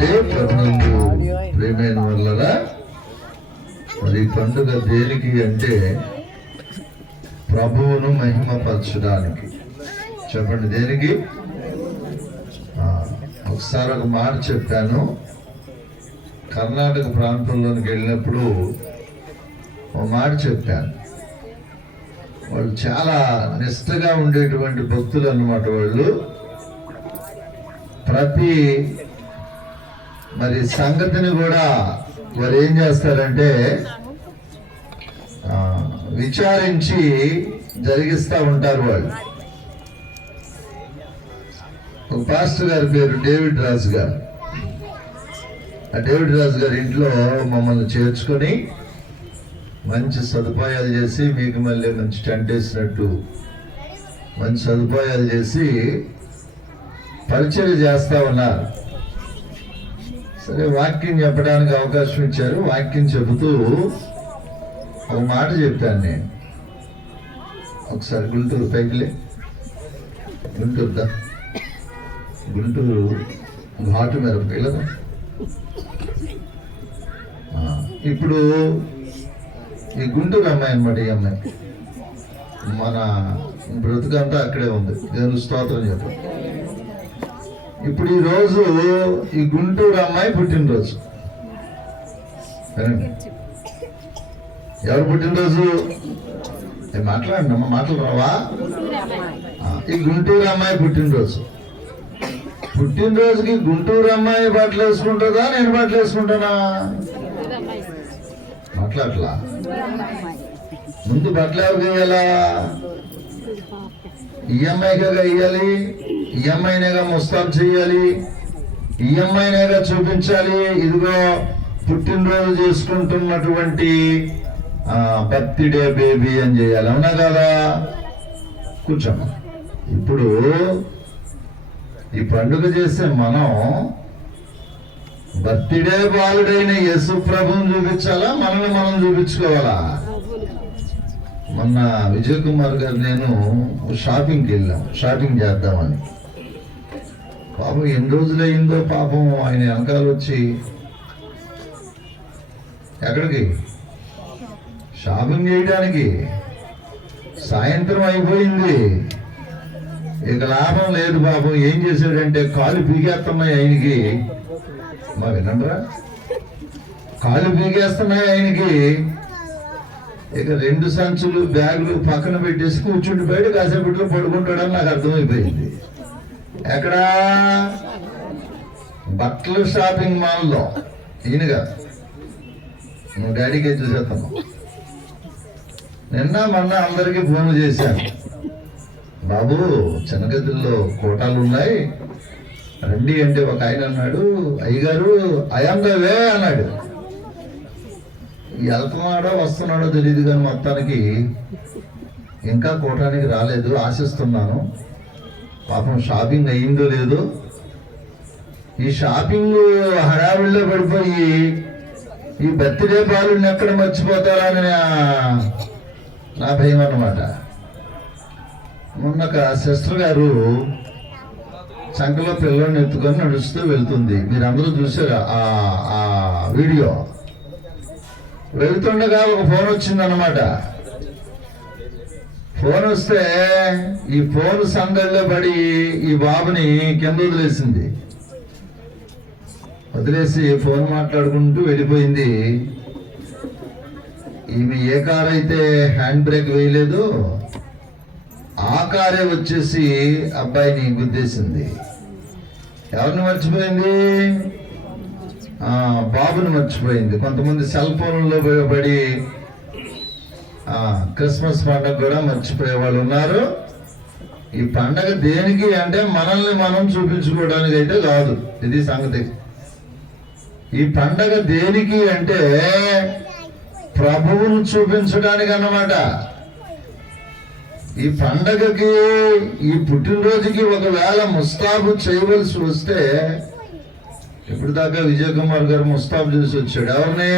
అంటే ప్రభునందు ప్రియమైన వాళ్ళరా, మరి పండుగ దేనికి అంటే ప్రభువును మహిమపరచడానికి. చెప్పండి, దేనికి? ఒకసారి ఒక మాట చెప్పాను. కర్ణాటక ప్రాంతంలోనికి వెళ్ళినప్పుడు ఒక మాట చెప్పాను. వాళ్ళు చాలా నిష్ఠగా ఉండేటువంటి భక్తులు అన్నమాట. వాళ్ళు ప్రతి మరి సంగతిని కూడా వారు ఏం చేస్తారంటే విచారించి జరిగిస్తూ ఉంటారు. వాళ్ళు ఒక పాస్టర్ గారి పేరు డేవిడ్ రాజు గారు. ఆ డేవిడ్ రాజు గారి ఇంట్లో మమ్మల్ని చేర్చుకొని మంచి సదుపాయాలు చేసి, మీకు మళ్ళీ మంచి టెంట్ వేసినట్టు మంచి సదుపాయాలు చేసి పరిచయం చేస్తూ ఉన్నారు. సరే, వాక్యం చెప్పడానికి అవకాశం ఇచ్చారు. వాక్యం చెబుతూ ఒక మాట చెప్పాను నేను. ఒకసారి గుంటూరు పైకిలే, గుంటూరు ఘాటు మిరపకాయలు. ఇప్పుడు ఈ గుంటూరు అమ్మాయి అన్నమాట. ఈ అమ్మాయి మన బ్రతుకంతా అక్కడే ఉంది. దేవుని స్తోత్రం చెప్పండి. ఇప్పుడు ఈ రోజు ఈ గుంటూరు అమ్మాయి పుట్టినరోజు. ఎవరు పుట్టినరోజు? మాట్లాడండి అమ్మ, మాటలు రావా? ఈ గుంటూరు అమ్మాయి పుట్టినరోజు. పుట్టినరోజుకి గుంటూరు అమ్మాయి బట్టలు వేసుకుంటుందా, నేను బట్టలు వేసుకుంటానా? మాట్లాడలా. ముందు బట్టలు ఎవరికి వేయాలా? ఈఎంఐగా వేయాలి, ఈఎంఐనేగా ముస్తాబు చేయాలి, ఈఎంఐనేగా చూపించాలి. ఇదిగో పుట్టినరోజు చేసుకుంటున్నటువంటి బర్త్డే బేబీ అని చేయాలి. అవునా కదా? కూర్చోమ్మా. ఇప్పుడు ఈ పండుగ చేసే మనం బర్త్డే బాలుడైన యేసు ప్రభువుని చూపించాలా, మనల్ని మనం చూపించుకోవాలా? మొన్న విజయ్ కుమార్ గారు నేను షాపింగ్కి వెళ్ళాం, షాపింగ్ చేద్దామని. పాపం ఎన్ని రోజులు అయిందో పాపం ఆయన వెనకాల వచ్చి, ఎక్కడికి షాపింగ్ చేయడానికి? సాయంత్రం అయిపోయింది, ఇక లాభం లేదు. పాపం ఏం చేశాడంటే కాలు పీకేస్తున్నాయి ఆయనకి. మా వినండ్రా, కాలు పీకేస్తున్నాయి ఆయనకి. ఇక 2 సంచులు బ్యాగులు పక్కన పెట్టేసి కూర్చుండి బయట కాసేపట్లో పడుకుంటాడని నాకు అర్థమైపోయింది. ఎక్కడా? బట్టల షాపింగ్ మాల్లో. ఈయనగా నువ్వు డాడీకి చూసేస్తాను. నిన్న మొన్న అందరికీ ఫోన్ చేశాను, బాబు చెనగదుల్లో కోటాలు ఉన్నాయి రండి అంటే ఒక ఆయన అన్నాడు, అయ్యగారు ఐఎమ్ ద వే అన్నాడు. వెళ్తున్నాడో వస్తున్నాడో తెలియదు కానీ మొత్తానికి ఇంకా కోటానికి రాలేదు. ఆశిస్తున్నాను. పాపం షాపింగ్ అయ్యిందో లేదో. ఈ షాపింగ్ హడావిడిలో పడిపోయి ఈ బర్త్డే బాలుని ఎక్కడ మర్చిపోతారా అని నా భయం అన్నమాట. మొన్న ఒక సిస్టర్ గారు చంకలో పిల్లల్ని ఎత్తుకొని నడుస్తూ వెళ్తుంది. మీరందరూ చూసారు ఆ వీడియో. వెళ్తుండగా ఒక ఫోన్ వచ్చిందన్నమాట. ఫోన్ వస్తే ఈ ఫోన్ సందడిలో పడి ఈ బాబుని కింద వదిలేసింది. వదిలేసి ఫోన్ మాట్లాడుకుంటూ వెళ్ళిపోయింది. ఈమె ఏ కారు అయితే హ్యాండ్ బ్రేక్ వేయలేదు, ఆ కారే వచ్చేసి అబ్బాయిని గుద్దేసింది. ఎవరిని మర్చిపోయింది? బాబుని మర్చిపోయింది. కొంతమంది సెల్ ఫోన్లో పడి క్రిస్మస్ పండుగ కూడా మర్చిపోయే వాళ్ళు ఉన్నారు. ఈ పండగ దేనికి అంటే మనల్ని మనం చూపించుకోవడానికి అయితే కాదు. ఇది సంగతి. ఈ పండగ దేనికి అంటే ప్రభువును చూపించడానికి అన్నమాట. ఈ పండగకి, ఈ పుట్టినరోజుకి ఒకవేళ ముస్తాబు చేయవలసి వస్తే, ఇప్పుడు దాకా విజయ్ కుమార్ గారు ముస్తాబు చేసి వచ్చాడు. ఎవరిని?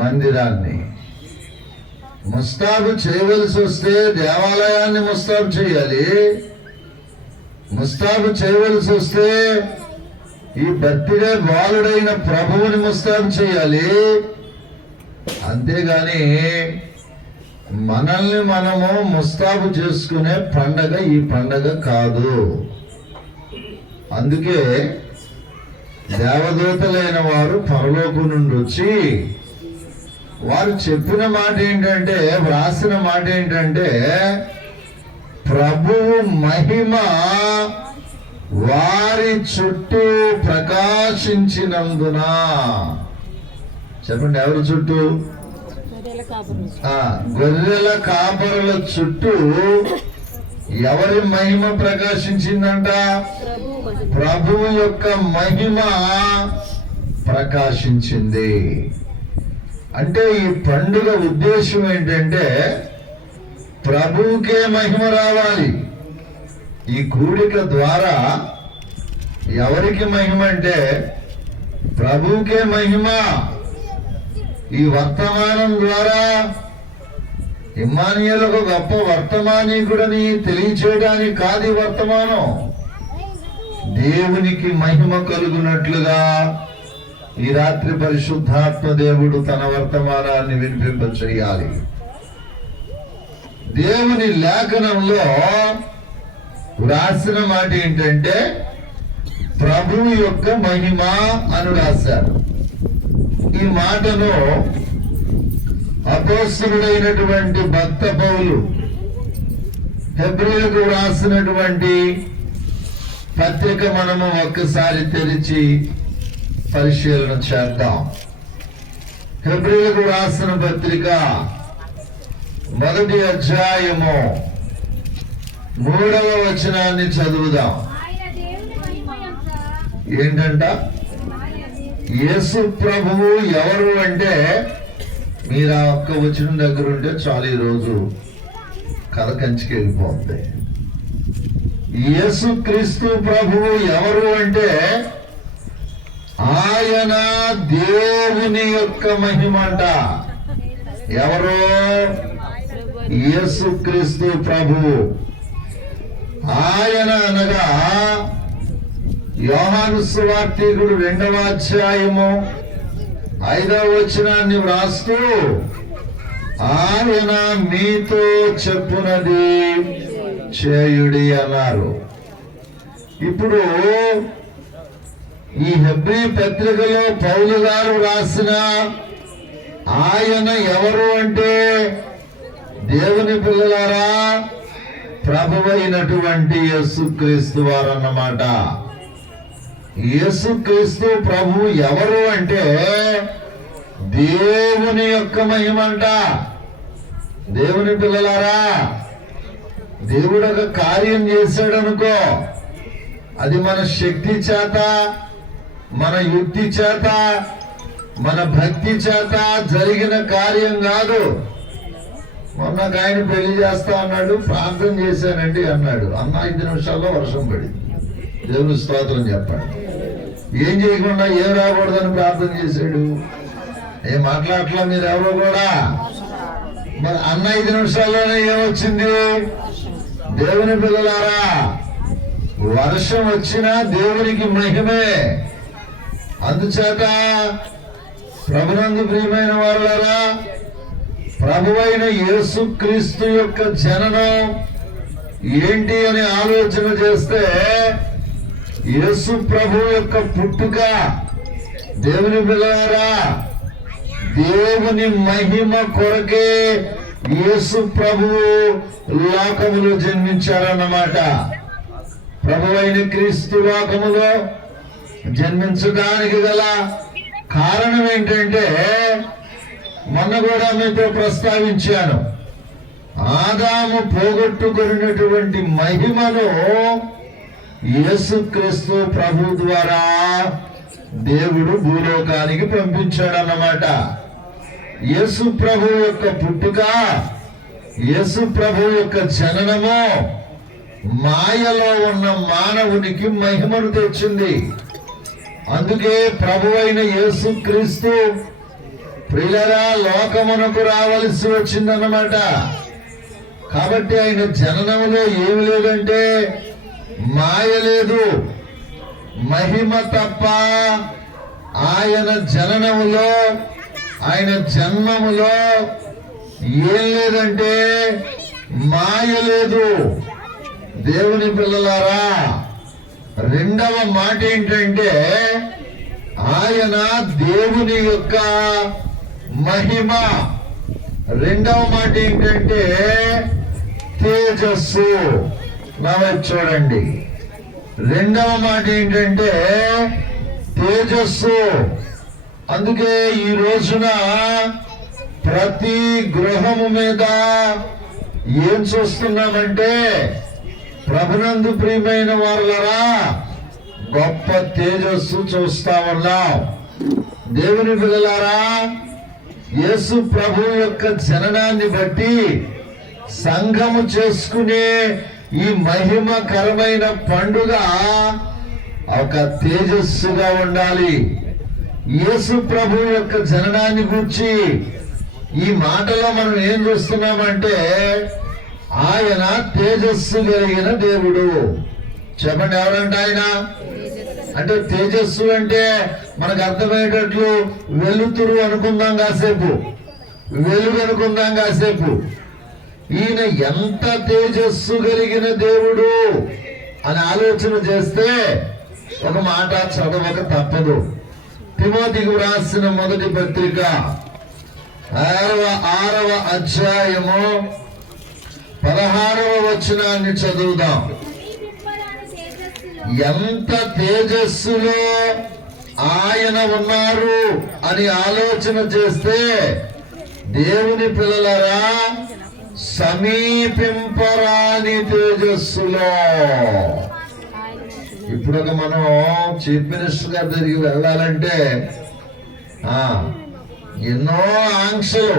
మందిరాన్ని. ముస్తాబు చేయవలసి వస్తే దేవాలయాన్ని ముస్తాబు చేయాలి. ముస్తాబు చేయవలసి వస్తే ఈ బర్త్డే బాలుడైన ప్రభువుని ముస్తాబు చేయాలి. అంతేగాని మనల్ని మనము ముస్తాబు చేసుకునే పండగ ఈ పండగ కాదు. అందుకే దేవదూతలైన వారు పరలోకం నుండి వచ్చి వారు చెప్పిన మాట ఏంటంటే, వ్రాసిన మాట ఏంటంటే, ప్రభువు మహిమ వారి చుట్టూ ప్రకాశించినందున. చెప్పండి, ఎవరి చుట్టూ? గొర్రెల కాపరుల చుట్టూ ఎవరి మహిమ ప్రకాశించిందంట? ప్రభువు యొక్క మహిమ ప్రకాశించింది. అంటే ఈ పండుగ ఉద్దేశం ఏంటంటే ప్రభువుకే మహిమ రావాలి. ఈ కూడిక ద్వారా ఎవరికి మహిమ అంటే ప్రభువుకే మహిమ. ఈ వర్తమానం ద్వారా ఇమ్మానుయేలుకు గొప్ప వర్తమానీకుడని తెలియచేయడానికి కాదు ఈ వర్తమానం. దేవునికి మహిమ కలుగునట్లుగా ఈ రాత్రి పరిశుద్ధాత్మ దేవుడు తన వర్తమానాన్ని వినిపింప చేయాలి. దేవుని లేఖనంలో రాసిన మాట ఏంటంటే ప్రభువు యొక్క మహిమ అని రాశారు. ఈ మాటను అపోస్తలుడైనటువంటి భక్త పౌలు హెబ్రీయులకు రాసినటువంటి పత్రిక మనము ఒక్కసారి తెరిచి పరిశీలన చేద్దాం. హెబ్రీయులకు రాసిన పత్రిక 1వ అధ్యాయము 3వ వచనాన్ని చదువుదాం. ఏంటంట? యేసు ప్రభువు ఎవరు అంటే, మీరు ఆ ఒక్క వచనం దగ్గర ఉంటే చాలు, ఈరోజు కథ కంచికి వెళ్ళిపోతుంది. యేసు క్రీస్తు ప్రభువు ఎవరు అంటే ఆయన దేవుని యొక్క మహిమ అంట. ఎవరు? యేసు క్రీస్తు ప్రభువు. ఆయన అనగా యోహాను సువార్తికుడు 2వ అధ్యాయము 5వ వచనాన్ని వ్రాస్తూ ఆయన మీతో చెప్పునది చేయుడి అన్నారు. ఇప్పుడు ఈ హెబ్రీ పత్రికలో పౌలు గారు రాసిన ఆయన ఎవరు అంటే, దేవుని పిల్లలారా, ప్రభువైనటువంటి యేసుక్రీస్తు వారు అన్నమాట. యేసుక్రీస్తు ప్రభు ఎవరు అంటే దేవుని యొక్క మహిమంట. దేవుని పిల్లలారా, దేవుడు ఒక కార్యం చేశాడు అనుకో, అది మన శక్తి చేత, మన యుక్తి చేత, మన భక్తి చేత జరిగిన కార్యం కాదు. మొన్న ఆయన పెళ్లి చేస్తా అన్నాడు, ప్రార్థన చేశానండి అన్నాడు. అన్న 5 నిమిషాల్లో వర్షం పడింది. దేవుని స్తోత్రం చెప్పండి. ఏం చేయకుండా ఏం రాకూడదని ప్రార్థన చేశాడు. ఏం మాట్లాడట్లా మీరు ఎవరో కూడా. మరి అన్న 5 నిమిషాల్లోనే ఏమొచ్చింది? దేవుని పిల్లలారా, వర్షం వచ్చినా దేవునికి మహిమే. అందుచేత ప్రభునందు ప్రియమైన వారులారా, ప్రభువైన యేసుక్రీస్తు యొక్క జననం ఏంటి అని ఆలోచన చేస్తే, యేసు ప్రభు యొక్క పుట్టుక, దేవుని పిల్లలారా, దేవుని మహిమ కొరకే యేసు ప్రభువు లోకములో జన్మించారన్నమాట. ప్రభువైన క్రీస్తు లోకములో జన్మించడానికి గల కారణం ఏంటంటే, మొన్న కూడా మీతో ప్రస్తావించాను, ఆదాము పోగొట్టుకున్నటువంటి మహిమను యేసుక్రీస్తు ప్రభు ద్వారా దేవుడు భూలోకానికి పంపించాడన్నమాట. యేసు ప్రభు యొక్క పుట్టుక, యేసు ప్రభు యొక్క జననము మాయలో ఉన్న మానవునికి మహిమను తెచ్చింది. అందుకే ప్రభువైన యేసుక్రీస్తు ప్రియులరా లోకమునకు రావలసి వచ్చిందన్నమాట. కాబట్టి ఆయన జననంలో ఏమి లేదంటే మాయ లేదు. మహిమ తప్ప ఆయన జననములో, ఆయన జన్మములో ఏం లేదంటే మాయ లేదు. దేవుని పిల్లలారా, రెండవ మాట ఏంటంటే ఆయన దేవుని యొక్క మహిమ. రెండవ మాట ఏంటంటే తేజస్సు. నా వైపు చూడండి. రెండవ మాట ఏంటంటే తేజస్సు. అందుకే ఈ రోజున ప్రతి గృహము మీద ఏం చూస్తున్నామంటే, ప్రభునందు ప్రియమైన వారులరా, గొప్ప తేజస్సు చూస్తా ఉన్నాం. దేవుని పిల్లలారా, యేసు ప్రభు యొక్క జననాన్ని బట్టి సంఘము చేసుకునే ఈ మహిమకరమైన పండుగ ఒక తేజస్సుగా ఉండాలి. యేసు ప్రభు యొక్క జననాన్ని గురించి ఈ మాటలో మనం ఏం చూస్తున్నామంటే, ఆయన తేజస్సు కలిగిన దేవుడు. చెప్పండి, ఎవరంటే ఆయన? అంటే తేజస్సు అంటే మనకు అర్థమయ్యేటట్లు వెలుతురు అనుకుందాం కాసేపు, వెలుగు అనుకుందాం కాసేపు. ఈయన ఎంత తేజస్సు కలిగిన దేవుడు అని ఆలోచన చేస్తే ఒక మాట చదవక తప్పదు. తిమోతికి వ్రాసిన మొదటి పత్రిక 6వ అధ్యాయము 16వ వచనాన్ని చదువుదాం. ఎంత తేజస్సులో ఆయన ఉన్నారు అని ఆలోచన చేస్తే దేవుని పిల్లలరా, సమీపింపరాని తేజస్సులో. ఇప్పుడు మనం చీఫ్ మినిస్టర్ గారి దగ్గరికి వెళ్ళాలంటే ఎన్నో ఆంక్షలు,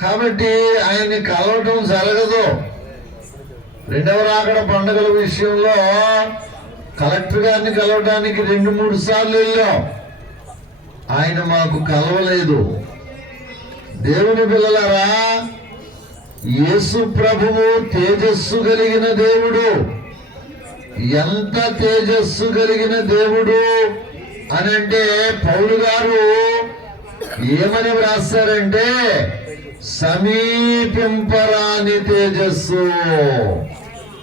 కాబట్టి ఆయన్ని కలవటం జరగదు. రెండవ రాకడ పండుగల విషయంలో కలెక్టర్ గారిని కలవడానికి 2-3 సార్లు వెళ్ళాం. ఆయన మాకు కలవలేదు. దేవుని పిల్లలారా, యేసు ప్రభువు తేజస్సు కలిగిన దేవుడు. ఎంత తేజస్సు కలిగిన దేవుడు అని అంటే పౌలు గారు ఏమని వ్రాస్తారంటే, సమీపింపరాని తేజస్సు.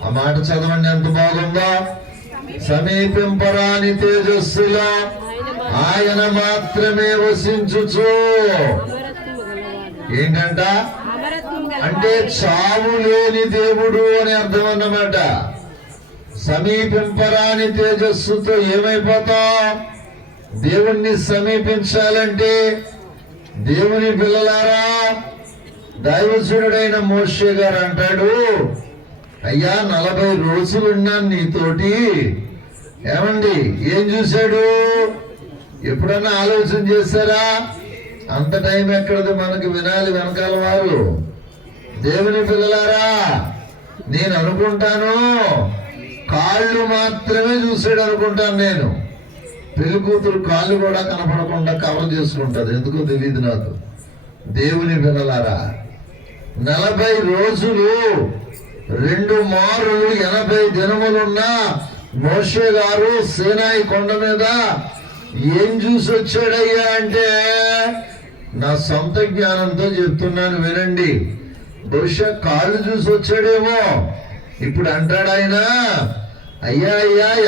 ఆ మాట చదవండి, ఎంత బాగుందో. సమీపింపరాని తేజస్సులో ఆయన మాత్రమే వసించుచు. ఏంటంట అంటే చావు లేని దేవుడు అని అర్థం అన్నమాట. సమీపింపరాని తేజస్సుతో ఏమైపోతాం? దేవుణ్ణి సమీపించాలంటే, దేవుని పిల్లలారా, దైవజనుడైన మోషే గారు అంటాడు, అయ్యా 40 రోజులున్నాను నీతోటి. ఏమండి, ఏం చూశాడు? ఎప్పుడన్నా ఆలోచన చేశారా? అంత టైం ఎక్కడది మనకి? వినాలి వెనకాల వారు. దేవుని పిల్లలారా, నేను అనుకుంటాను కాళ్ళు మాత్రమే చూసాడు అనుకుంటాను నేను. పెళ్లి కూతురు కాళ్ళు కూడా కనపడకుండా కవర్ చేసుకుంటది, ఎందుకో తెలియదు నాకు. దేవుని పిల్లలారా, 40 రోజులు 2 మారులు 80 దినములున్న మోషే గారు సీనాయి కొండ మీద ఏం చూసి వచ్చాడయ్యా అంటే, నా సొంత జ్ఞానంతో చెప్తున్నాను వినండి. బహుశా కాళ్ళు చూసి వచ్చాడేమో. ఇప్పుడు అంటాడు ఆయన, అయ్యా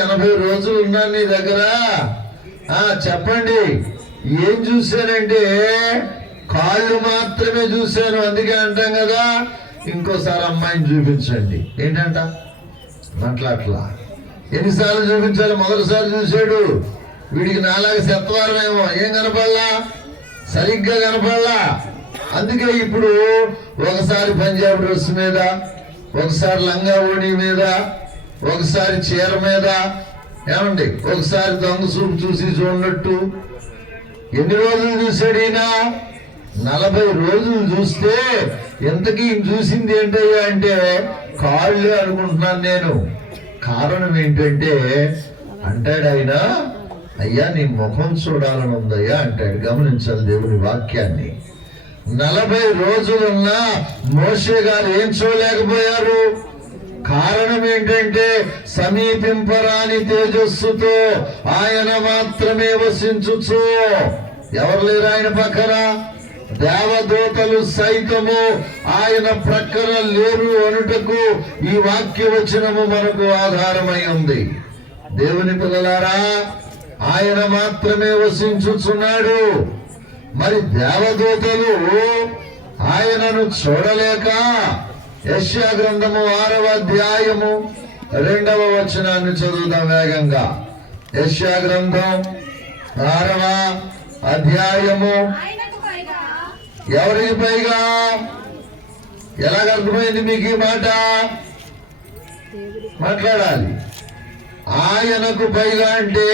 80 రోజులు ఉన్నాను నీ దగ్గర, చెప్పండి ఏం చూశానంటే కాళ్ళు మాత్రమే చూశాను. అందుకే అంటాం కదా, ఇంకోసారి అమ్మాయిని చూపించండి. ఏంటంట అట్లా ఎన్నిసార్లు చూపించాలి? మొదటిసారి చూశాడు, వీడికి నాలాగా శతవారమేమో, ఏం కనపడలా, సరిగ్గా కనపడలా. అందుకే ఇప్పుడు ఒకసారి పంజాబ్ డ్రెస్ మీద, ఒకసారి లంగా ఓణి మీద, ఒకసారి చీర మీద, ఏమండి, ఒకసారి దొంగ చూపు చూసి చూడనట్టు. ఎన్ని రోజులు చూశాడు ఈయన? 40 రోజులు చూస్తే ఎంతకీ చూసింది ఏంటయ్యా అంటే కాళ్ళే అనుకుంటున్నాను నేను. కారణం ఏంటంటే అంటాడు ఆయన, అయ్యా నీ ముఖం చూడాలని ఉందయ్యా అంటాడు. గమనించాలి దేవుని వాక్యాన్ని. 40 రోజులున్నా మోషే గారు ఏం చూడలేకపోయారు? కారణం ఏంటంటే సమీపింపరాని తేజస్సుతో ఆయన మాత్రమే వసించుచు. ఎవరు లేరు ఆయన పక్కన? దేవదూతలు సైతము ఆయన ప్రక్కన లేరు అనుటకు ఈ వాక్య వచనము మనకు ఆధారమై ఉంది. దేవుని పిల్లలారా, ఆయన మాత్రమే వసించుచున్నాడు. మరి దేవదూతలు ఆయనను చూడలేక యెషయా గ్రంథము 6వ అధ్యాయము 2వ వచనాన్ని చదువుదాం వేగంగా. యెషయా గ్రంథం 6వ అధ్యాయము. ఎవరికి పైగా? ఎలాగ అర్థమైంది మీకు ఈ మాట? మాట్లాడాలి. ఆయనకు పైగా అంటే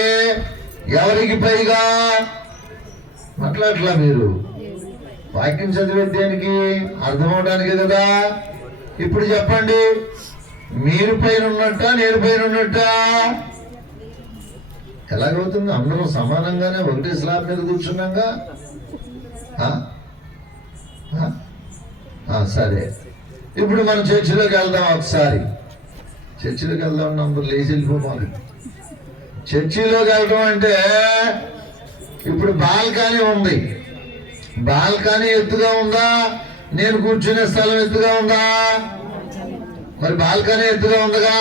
ఎవరికి పైగా? మాట్లాడట్లా మీరు? వాక్యం చదివే దేనికి? అర్థం అవడానికి కదా. ఇప్పుడు చెప్పండి, మీరు పైన ఉన్నట్ట, నేను పైన ఉన్నట్ట? ఎలాగవుతుంది? అందరూ సమానంగానే ఒకటే స్లాబ్ మీద కూర్చున్నాగా. సరే, ఇప్పుడు మనం చర్చిలోకి వెళ్దాం. ఒకసారి చర్చిలోకి వెళ్దాం. నంబర్ లేచి వెళ్ళిపోవాలి. చర్చిలోకి వెళ్ళడం అంటే ఇప్పుడు బాల్కనీ ఉంది. బాల్కనీ ఎత్తుగా ఉందా? నేను కూర్చునే స్థలం ఎత్తుగా ఉందా? మరి బాల్కనీ ఎత్తుగా ఉందిగా.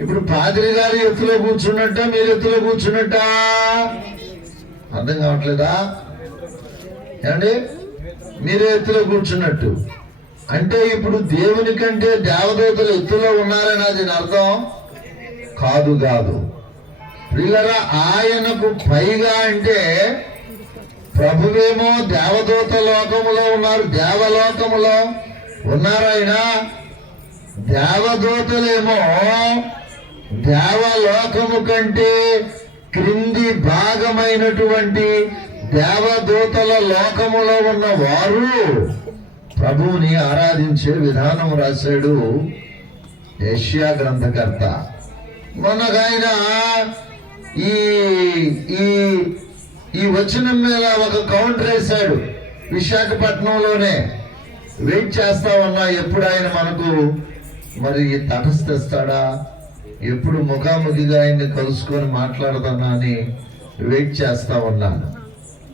ఇప్పుడు పాదిరి గారు ఎత్తులో కూర్చున్నట్ట, మీరు ఎత్తులో కూర్చున్నట్ట? అర్థం కావట్లేదా? ఏమండి, మీరు ఎత్తులో కూర్చున్నట్టు అంటే ఇప్పుడు దేవుని కంటే దేవదూతలు ఎత్తులో ఉన్నారని అది అర్థం కాదు. కాదు పిల్లరా, ఆయనకు పైగా అంటే ప్రభువేమో దేవదూత లోకములో ఉన్నారు, దేవలోకములో ఉన్నారు. ఆయన దేవదూతలేమో దేవలోకము కంటే క్రింది భాగమైనటువంటి దేవదూతల లోకములో ఉన్న వారు ప్రభువుని ఆరాధించే విధానం రాశాడు యెషయా గ్రంథకర్త. మొన్నగాయన ఈ ఈ ఈ వచనం మీద ఒక కౌంటర్ వేశాడు విశాఖపట్నంలోనే. వెయిట్ చేస్తా ఉన్నా, ఎప్పుడు ఆయన మనకు మరి తటస్థిస్తాడా, ఎప్పుడు ముఖాముఖిగా ఆయన్ని కలుసుకొని మాట్లాడతానా అని వెయిట్ చేస్తా ఉన్నాను.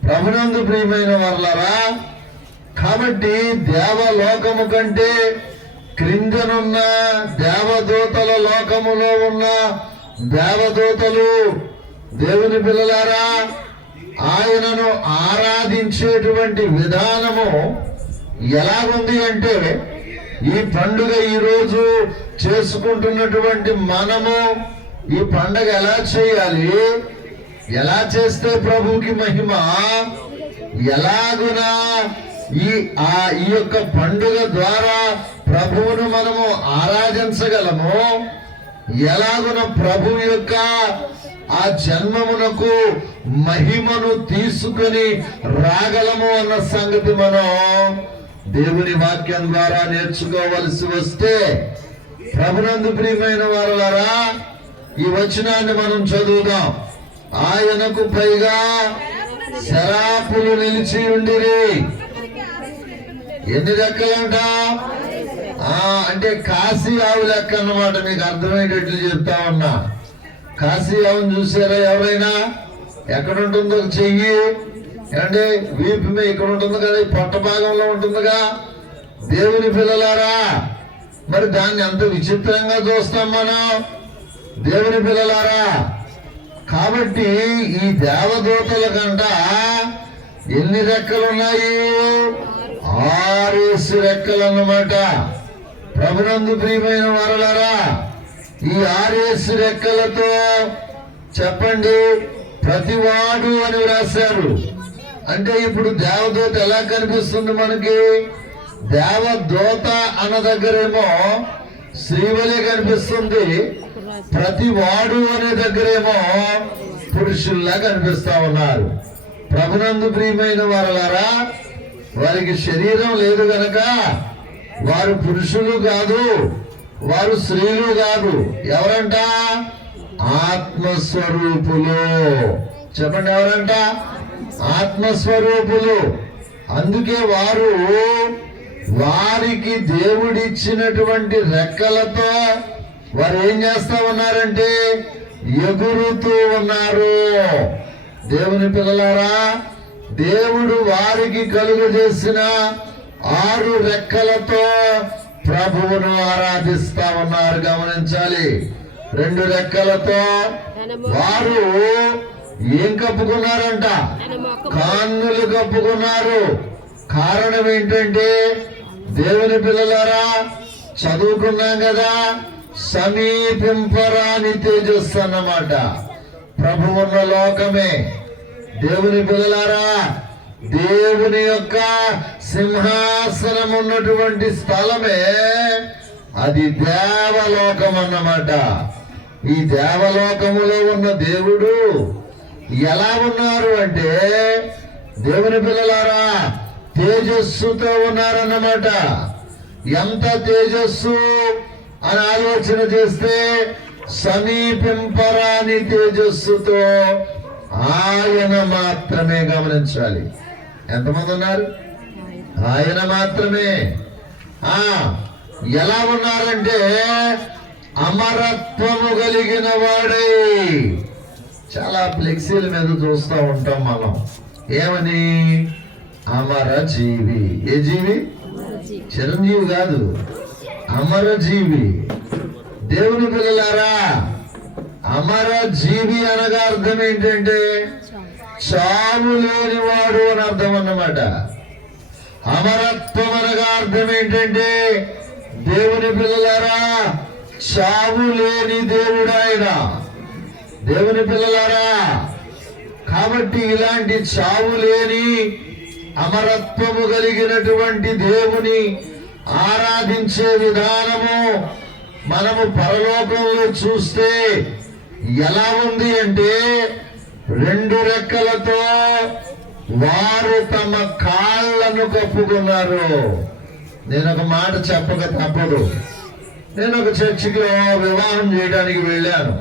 ప్రభునందు ప్రియమైన వారలారా, కాబట్టి దేవలోకము కంటే క్రిందనున్న దేవదూతల లోకములో ఉన్న దేవదూతలు, దేవుని పిల్లలారా, ఆయనను ఆరాధించేటువంటి విధానము ఎలాగుంది అంటే, ఈ పండుగ ఈరోజు చేసుకుంటున్నటువంటి మనము ఈ పండుగ ఎలా చేయాలి, ఎలా చేస్తే ప్రభువుకి మహిమ, ఎలాగునా ఈ యొక్క పండుగ ద్వారా ప్రభువును మనము ఆరాధించగలము, ఎలాగున ప్రభు యొక్క ఆ జన్మమునకు మహిమను తీసుకొని రాగలము అన్న సంగతి మనం దేవుని వాక్యం ద్వారా నేర్చుకోవలసి వస్తే, ప్రభునందు ప్రియమైన వారలారా, ఈ వచనాన్ని మనం చదువుదాం. ఆయనకు పైగా శరాపులు నిలిచి ఉండిరి. ఎన్ని రెక్కలంట? అంటే కాశీ ఆవు లెక్క అన్నమాట. మీకు అర్థమయ్యేటట్లు చెప్తా ఉన్నా. కాశీ ఆవును చూసారా ఎవరైనా? ఎక్కడ ఉంటుందో చెయ్యి, అంటే వీపు మీద ఇక్కడ ఉంటుంది కదా, పొట్ట భాగంలో ఉంటుందిగా. దేవుని పిల్లలారా, మరి దాన్ని ఎంత విచిత్రంగా చూస్తాం మనం, దేవుని పిల్లలారా. కాబట్టి ఈ దేవదూతల కంట ఎన్ని రెక్కలున్నాయి? 6 రెక్కలు అన్నమాట. ప్రభునందు ప్రియమైన వారలారా, ఈ 6 రెక్కలతో చెప్పండి ప్రతివాడు అని రాశారు. అంటే ఇప్పుడు దేవదూత ఎలా కనిపిస్తుంది మనకి? దేవదూత అన్న దగ్గరేమో స్త్రీవలే కనిపిస్తుంది, ప్రతివాడు అనే దగ్గరేమో పురుషుల్లా కనిపిస్తా ఉన్నారు. ప్రభునందు ప్రియమైన వారలారా, వారికి శరీరం లేదు గనక వారు పురుషులు కాదు, వారు స్త్రీలు కాదు. ఎవరంట? ఆత్మస్వరూపులు. చెప్పండి, ఎవరంట? ఆత్మస్వరూపులు. అందుకే వారు వారికి దేవుడిచ్చినటువంటి రెక్కలతో వారు ఏం చేస్తా ఉన్నారంటే ఎగురుతూ ఉన్నారు. దేవుని పిల్లలారా, దేవుడు వారికి కలుగజేసిన 6 రెక్కలతో ప్రభువును ఆరాధిస్తా ఉన్నారు. గమనించాలి. 2 రెక్కలతో వారు ఏం కప్పుకున్నారంట? కాన్నులు కప్పుకున్నారు. కారణం ఏంటంటే దేవుని పిల్లలారా, చదువుకున్నాం కదా, సమీపింపరాని తేజస్సు అన్నమాట. ప్రభువున్న లోకమే. దేవుని పిల్లలారా, దేవుని యొక్క సింహాసనం ఉన్నటువంటి స్థలమే అది దేవలోకం అన్నమాట. ఈ దేవలోకములో ఉన్న దేవుడు ఎలా ఉన్నారు అంటే, దేవుని పిల్లలారా, తేజస్సుతో ఉన్నారన్నమాట. ఎంత తేజస్సు అని ఆలోచన చేస్తే సమీపింపరాని తేజస్సుతో ఆయన మాత్రమే. గమనించాలి. ఎంతమంది ఉన్నారు? ఆయన మాత్రమే. ఎలా ఉన్నారంటే అమరత్వము కలిగిన వాడై. చాలా ఫ్లెక్సీల మీద చూస్తూ ఉంటాం మనం. ఏమని? అమర జీవి. ఏ జీవి? చిరంజీవి కాదు, అమర జీవి. దేవుని పిల్లలారా, అమర జీవి అనగా అర్థం ఏంటంటే చావు లేనివాడు అని అర్థం అన్నమాట. అమరత్వం అనగా అర్థం ఏంటంటే దేవుని పిల్లలారా, చావు లేని దేవుడు ఆయన. దేవుని పిల్లలారా, కాబట్టి ఇలాంటి చావు లేని అమరత్వము కలిగినటువంటి దేవుని ఆరాధించే విధానము మనము పరలోకంలో చూస్తే ఎలా ఉంది అంటే, 2 రెక్కలతో వారు తమ కాళ్ళను కప్పుకున్నారు. నేను ఒక మాట చెప్పక తప్పదు. నేను ఒక చర్చిలో వివాహం చేయడానికి వెళ్ళాను.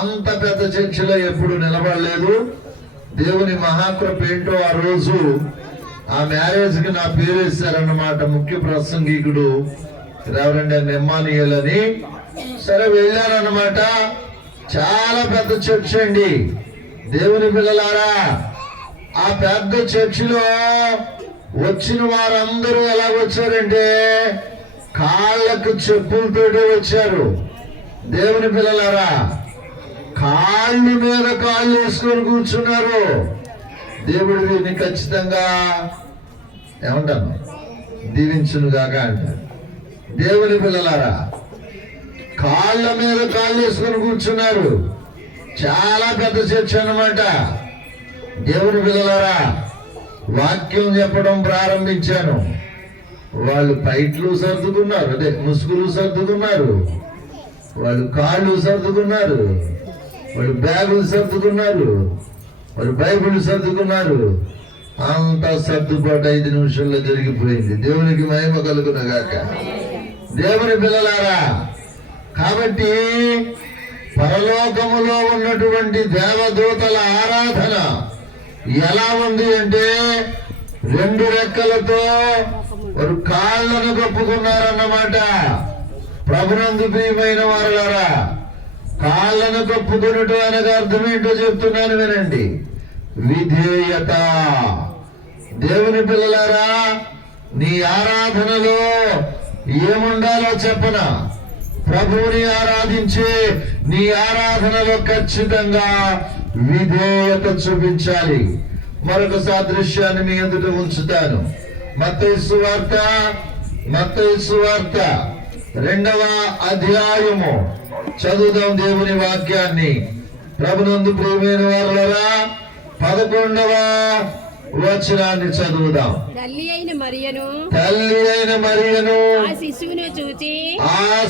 అంత పెద్ద చర్చిలో ఎప్పుడు నిలబడలేదు. దేవుని మహాకృప ఏంటో ఆ రోజు ఆ మ్యారేజ్ కి నా పేరు వేశారన్నమాట. ముఖ్య ప్రసంగికుడు రెవరెండ్ నెమ్మానియల్ అని. సరే వెళ్ళానన్నమాట. చాలా పెద్ద చర్చ్ అండి. దేవుని పిల్లలారా, ఆ పెద్ద చర్చిలో వచ్చిన వారందరూ ఎలా వచ్చారంటే కాళ్ళకు చెప్పులతోటి వచ్చారు. దేవుని పిల్లలారా, కాళ్ళు మీద కాళ్ళు వేసుకొని కూర్చున్నారు. దేవుడు వీరిని ఖచ్చితంగా ఏమంటాను దీవించును గాక అంటారు. దేవుని పిల్లలారా, కాళ్ళ మీద కాళ్ళు వేసుకొని కూర్చున్నారు. చాలా పెద్ద చర్చ అన్నమాట. దేవుని పిల్లలారా, వాక్యం చెప్పడం ప్రారంభించాను. వాళ్ళు పైట్లు సర్దుకున్నారు, అదే ముసుగులు సర్దుకున్నారు, వాళ్ళు కాళ్ళు సర్దుకున్నారు, వాళ్ళు బ్యాగులు సర్దుకున్నారు, వాళ్ళు బైబిల్ సర్దుకున్నారు. అంత సర్దుబాటు 5 నిమిషాల్లో జరిగిపోయింది. దేవునికి మహిమ కలుగును గాక. దేవుని పిల్లలారా, కాబట్టి పరలోకములో ఉన్నటువంటి దేవదూతల ఆరాధన ఎలా ఉంది అంటే 2 రెక్కలతో వారు కాళ్ళను కప్పుకున్నారన్నమాట. ప్రభునందు ప్రియమైన వారులారా, కాళ్ళను కప్పుకున్నట్టు అనగా అర్థం ఏంటో చెప్తున్నాను వినండి. విధేయత. దేవుని పిల్లలారా, నీ ఆరాధనలో ఏముండాలో చెప్పనా? ప్రభువుని ఆరాధించే నీ ఆరాధనలో ఖచ్చితంగా విధేయత చూపించాలి. మరొక సాదృశ్యాన్ని మీ ఎదుట ఉంచుతాను. మత్తయి సువార్త 2వ అధ్యాయము చదువుదాం దేవుని వాక్యాన్ని. ప్రభునందు ప్రియమైన వారులారా, 11వ వచనాన్ని చదువుదాం. తల్లి అయిన మరియను ఆ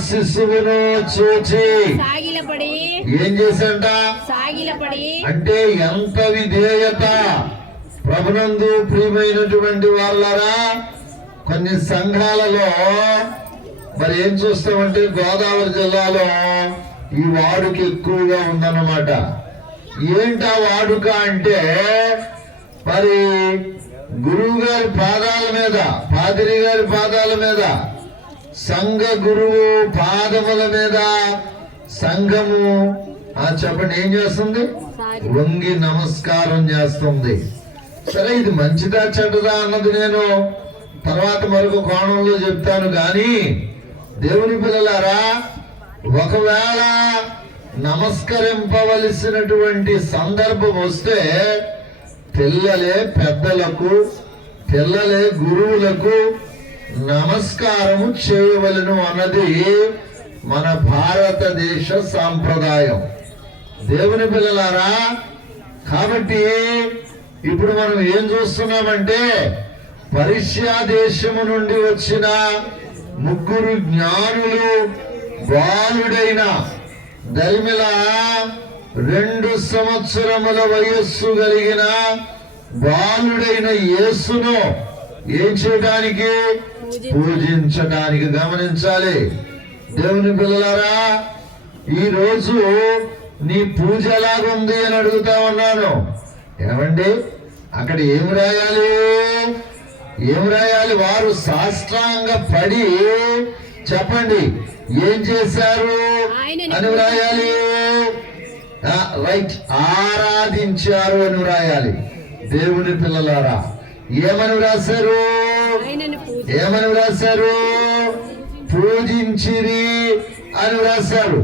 శిశువును చూచి సాగిలపడి ఏం చేశాంట? అంటే ఎంత విధేయత! ప్రభునందు ప్రియమైనటువంటి వాళ్ళరా, కొన్ని సంఘాలలో మరి ఏం చూస్తామంటే గోదావరి జిల్లాలో ఈ వాడుక ఎక్కువగా ఉందన్నమాట. ఏంటా వాడుక అంటే, మరి గురువు గారి పాదాల మీద, పాదిరి గారి పాదాల మీద, సంఘ గురువు పాదముల మీద సంఘము చెప్పండి ఏం చేస్తుంది? వంగి నమస్కారం చేస్తుంది. సరే, ఇది మంచిదా చెడ్డదా అన్నది నేను తర్వాత మరొక కోణంలో చెప్తాను. కానీ దేవుని పిల్లలారా, ఒకవేళ నమస్కరింపవలసినటువంటి సందర్భం వస్తే పిల్లలే పెద్దలకు, పిల్లలే గురువులకు నమస్కారము చేయవలెను అన్నది మన భారతదేశ సాంప్రదాయం. దేవుని పిల్లలారా, కాబట్టి ఇప్పుడు మనం ఏం చూస్తున్నామంటే, పర్షియా దేశము నుండి వచ్చిన ముగ్గురు జ్ఞానులు, బాలుడైన దరిమిల 2 సంవత్సరముల వయస్సు కలిగిన బాలుడైన యేసును ఏం చేయడానికి? పూజించడానికి. గమనించాలి దేవుని పిల్లలారా, ఈ రోజు నీ పూజ ఎలాగుంది అని అడుగుతా ఉన్నాను. ఏమండి, అక్కడ ఏం రాయాలి? ఏం రాయాలి? వారు సాష్టాంగ పడి చెప్పండి ఏం చేశారు అని రాయాలి. రైట్, ఆరాధించారు అని రాయాలి. దేవుని పిల్లలారా, ఏమని రాశారు? ఏమని రాశారు? పూజించిరి అని రాశారు.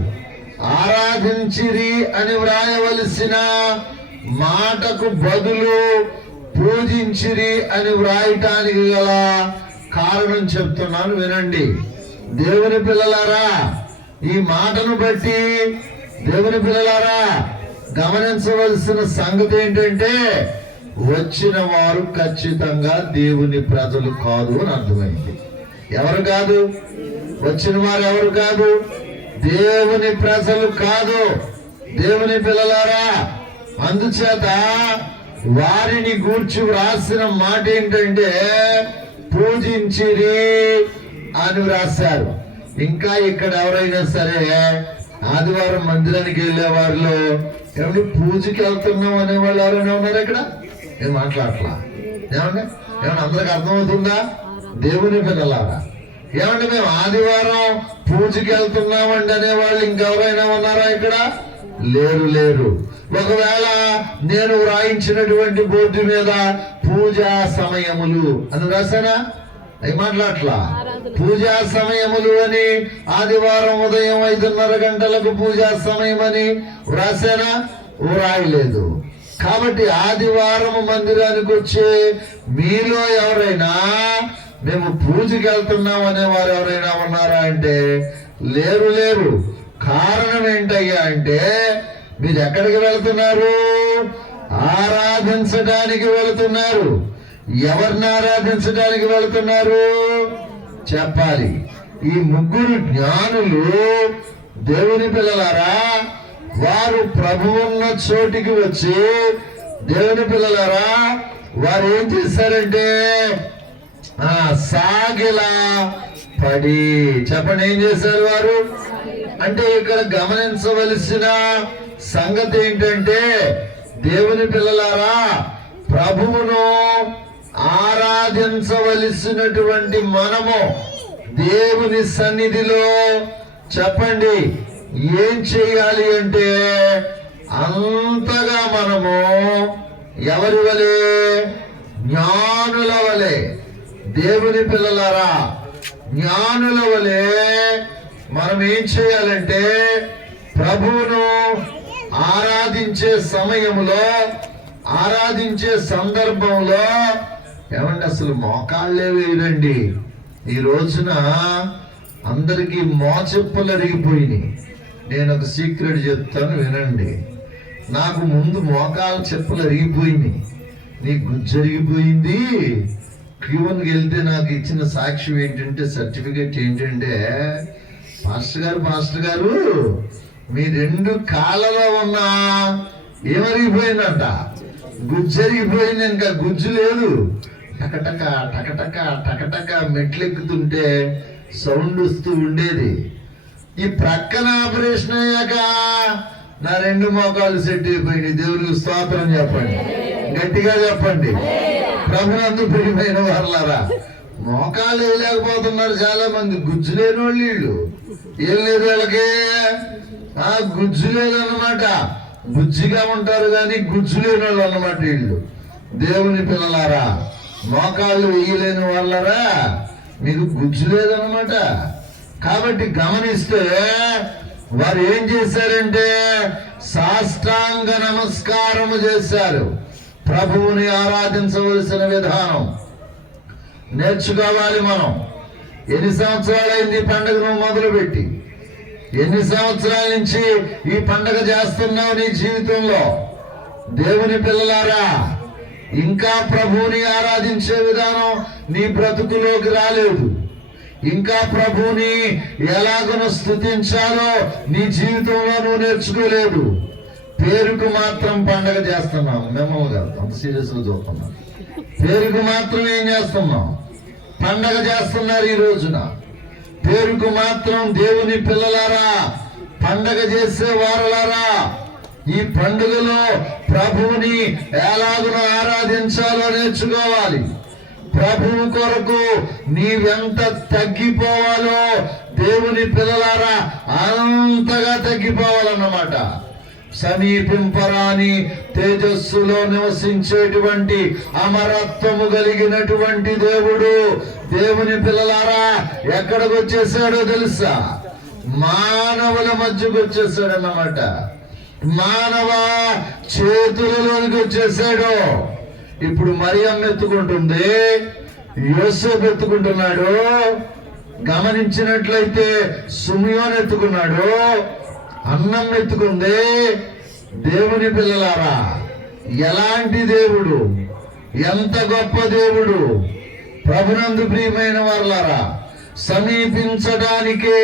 ఆరాధించిరి అని వ్రాయవలసిన మాటకు బదులు పూజించిరి అని వ్రాయటానికి గల కారణం చెప్తున్నాను, వినండి. దేవుని పిల్లలారా, ఈ మాటను బట్టి దేవుని పిల్లలారా గమనించవలసిన సంగతి ఏంటంటే, వచ్చిన వారు ఖచ్చితంగా దేవుని ప్రజలు కాదు అని అర్థమైంది. ఎవరు కాదు? వచ్చిన వారు ఎవరు కాదు? దేవుని ప్రజలు కాదు. దేవుని పిల్లలారా, అందుచేత వారిని గూర్చి వ్రాసిన మాట ఏంటంటే పూజించిరి అని వ్రాశారు. ఇంకా ఇక్కడ ఎవరైనా సరే ఆదివారం మందిరానికి వెళ్ళే వారిలో ఏమంటే పూజకి వెళ్తున్నాం అనేవాళ్ళు ఎవరైనా ఉన్నారు ఇక్కడ? నేను మాట్లాడట్లా. ఏమంటే అందరికి అర్థమవుతుందా? దేవుని పిల్లలారా, ఏమంటే మేము ఆదివారం పూజకి వెళ్తున్నామండి అనేవాళ్ళు ఇంకెవరైనా ఉన్నారా ఇక్కడ? లేరు. ఒకవేళ నేను వ్రాయించినటువంటి బోర్డు మీద పూజా సమయములు అని రాశానా? అవి మాట్లాడట్లా. పూజా సమయములు అని ఆదివారం ఉదయం 5:30 గంటలకు పూజా సమయం అని వ్రాసానా? వ్రాయలేదు. కాబట్టి ఆదివారం మందిరానికి వచ్చే మీలో ఎవరైనా మేము పూజకి వెళ్తున్నాం అనేవారు ఎవరైనా ఉన్నారా అంటే లేరు. కారణం ఏంటయ్యా అంటే, మీరు ఎక్కడికి వెళ్తున్నారు? ఆరాధించడానికి వెళుతున్నారు. ఎవరిని ఆరాధించడానికి వెళుతున్నారు చెప్పాలి. ఈ ముగ్గురు జ్ఞానులు దేవుని పిల్లలారా, వారు ప్రభువున్న చోటికి వచ్చి దేవుని పిల్లలారా వారు ఏం చేశారంటే సాగిలా పడి చెప్పండి ఏం చేశారు వారు అంటే? ఇక్కడ గమనించవలసిన సంగతి ఏంటంటే, దేవుని పిల్లలారా, ప్రభువును ఆరాధించవలసినటువంటి మనము దేవుని సన్నిధిలో చెప్పండి ఏం చేయాలి అంటే, అంతగా మనము ఎవరి వలె? జ్ఞానుల వలె. దేవుని పిల్లలారా, జ్ఞానుల వలె మనం ఏం చేయాలంటే, ప్రభువును ఆరాధించే సమయంలో, ఆరాధించే సందర్భంలో ఏమంటే అసలు మోకాళ్ళే వేయరండి. ఈ రోజున అందరికీ మోచెప్పులు అరిగిపోయినాయి. నేను ఒక సీక్రెట్ చెప్తాను, వినండి. నాకు ముందు మోకాళ్ళ చెప్పులు అరిగిపోయినాయి, నీ గుజ్జు అరిగిపోయింది. క్యూన్కి వెళ్తే నాకు ఇచ్చిన సాక్ష్యం ఏంటంటే, సర్టిఫికెట్ ఏంటంటే, పాస్టర్ గారు మీ 2 కాళ్ళలో ఉన్న ఏమరిగిపోయిందంట? గుజ్జు అరిగిపోయింది. ఇంకా గుజ్జు లేదు. టకటక టకటక టకటక మెట్లెక్కుతుంటే సౌండ్ వస్తూ ఉండేది. ఈ ప్రక్కన ఆపరేషన్ అయ్యాక నా 2 మోకాళ్ళు సెట్ అయిపోయినాయి. దేవునికి స్తోత్రం చెప్పండి, గట్టిగా చెప్పండి. ప్రభునందు ప్రియమైన వారలారా, మోకాళ్ళు వేయలేకపోతున్నారు చాలా మంది. గుజ్జు లేని వాళ్ళు వీళ్ళు. ఏం లేదు వాళ్ళకి, గుజ్జు లేదన్నమాట. బుజ్జిగా ఉంటారు కానీ గుజ్జు లేని వాళ్ళు అన్నమాట వీళ్ళు. దేవుని పిల్లలారా, మోకాళ్ళు వేయలేని వాళ్ళరా, మీకు గుజ్జు లేదన్నమాట. కాబట్టి గమనిస్తే వారు ఏం చేశారంటే సాష్టాంగ నమస్కారము చేశారు. ప్రభువుని ఆరాధించవలసిన విధానం నేర్చుకోవాలి మనం. ఎన్ని సంవత్సరాలైంది ఈ పండుగను మొదలుపెట్టి? ఎన్ని సంవత్సరాల నుంచి ఈ పండుగ చేస్తున్నావు నీ జీవితంలో? దేవుని పిల్లలారా, ఇంకా ప్రభువుని ఆరాధించే విధానం నీ బ్రతుకులోకి రాలేదు. ఇంకా ప్రభువుని ఎలాగనో స్తుతించాలో నీ జీవితంలో నువ్వు నేర్చుకోలేదు. పేరుకు మాత్రం పండగ చేస్తున్నాం. మిమ్మల్ని కాదు, అంత సీరియస్ గా చూస్తున్నాం. పేరుకు మాత్రం ఏం చేస్తున్నాం? పండగ చేస్తున్నారు ఈ రోజున. పేరుకు మాత్రం దేవుని పిల్లలారా, పండగ చేసే వారలారా, ఈ పండుగలో ప్రభువుని ఎలాగనో ఆరాధించాలో నేర్చుకోవాలి. ప్రభువు కొరకు నీవెంత తగ్గిపోవాలో దేవుని పిల్లలారా అంతగా తగ్గిపోవాలన్నమాట. సమీపింపరాని తేజస్సులో నివసించేటువంటి అమరత్వము కలిగినటువంటి దేవుడు దేవుని పిల్లలారా ఎక్కడికి వచ్చేసాడో తెలుసా? మానవుల మధ్యకు వచ్చేసాడు అన్నమాట. మానవ చేతులలోనికి వచ్చేసాడు. ఇప్పుడు మరియమ్మ ఎత్తుకుంటుంది, యోసేపు ఎత్తుకుంటున్నాడు. గమనించినట్లయితే సుమియోను ఎత్తుకున్నాడు, అన్నం ఎత్తుకుంది. దేవుని పిల్లలారా, ఎలాంటి దేవుడు, ఎంత గొప్ప దేవుడు! ప్రభునందు ప్రియమైన వారలారా, సమీపించడానికే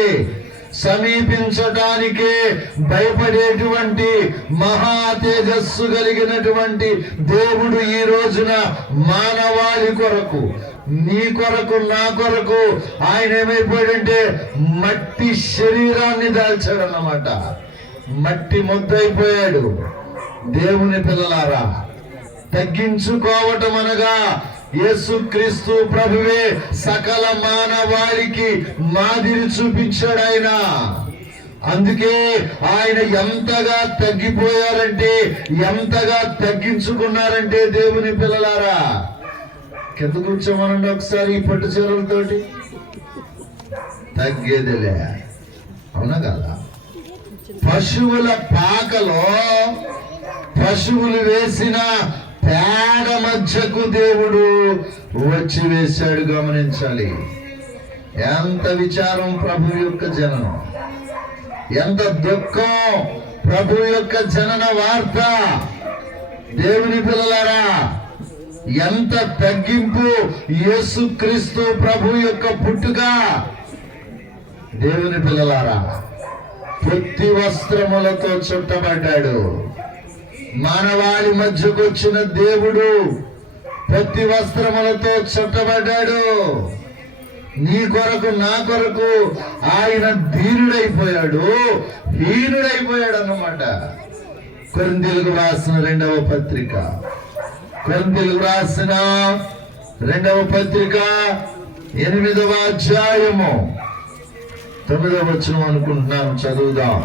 భయపడేటువంటి మహా తేజస్సు కలిగినటువంటి దేవుడు ఈ రోజున మానవాళి కొరకు, నీ కొరకు, నా కొరకు ఆయన ఏమైపోయాడంటే మట్టి శరీరాన్ని దాల్చాడన్నమాట. మట్టి ముద్దయిపోయాడు. దేవుని పిల్లలారా, తగ్గించుకోవటం అనగా యేసుక్రీస్తు ప్రభువే సకల మానవాళికి మాదిరి చూపించాడు ఆయన. అందుకే ఆయన ఎంతగా తగ్గిపోయారంటే, ఎంతగా తగ్గించుకున్నారంటే దేవుని పిల్లలారా, కింద కూర్చోమనండి ఒకసారి. ఈ పట్టు చీరలతోటి తగ్గేదిలే, అవునా కదా? పశువుల పాకలో పశువులు వేసిన పేడ మధ్యకు దేవుడు వచ్చి వేశాడు. గమనించాలి. ఎంత విచారం ప్రభు యొక్క జననం, ఎంత దుఃఖం ప్రభు యొక్క జనన వార్త. దేవుని పిల్లలారా, ఎంత తగ్గింపు యేసుక్రీస్తు ప్రభు యొక్క పుట్టుక. దేవుని పిల్లలారా, పొత్తి వస్త్రములతో చుట్టబడ్డాడు. మానవాళి మధ్యకు వచ్చిన దేవుడు పొత్తి వస్త్రములతో చుట్టబడ్డాడు. నీ కొరకు, నా కొరకు ఆయన దీనుడైపోయాడు, హీనుడైపోయాడు అన్నమాట. కొరింథీయులకు రాసిన రెండవ పత్రిక 8వ అధ్యాయము 9వ వచనం అనుకుంటున్నాను, చదువుదాం.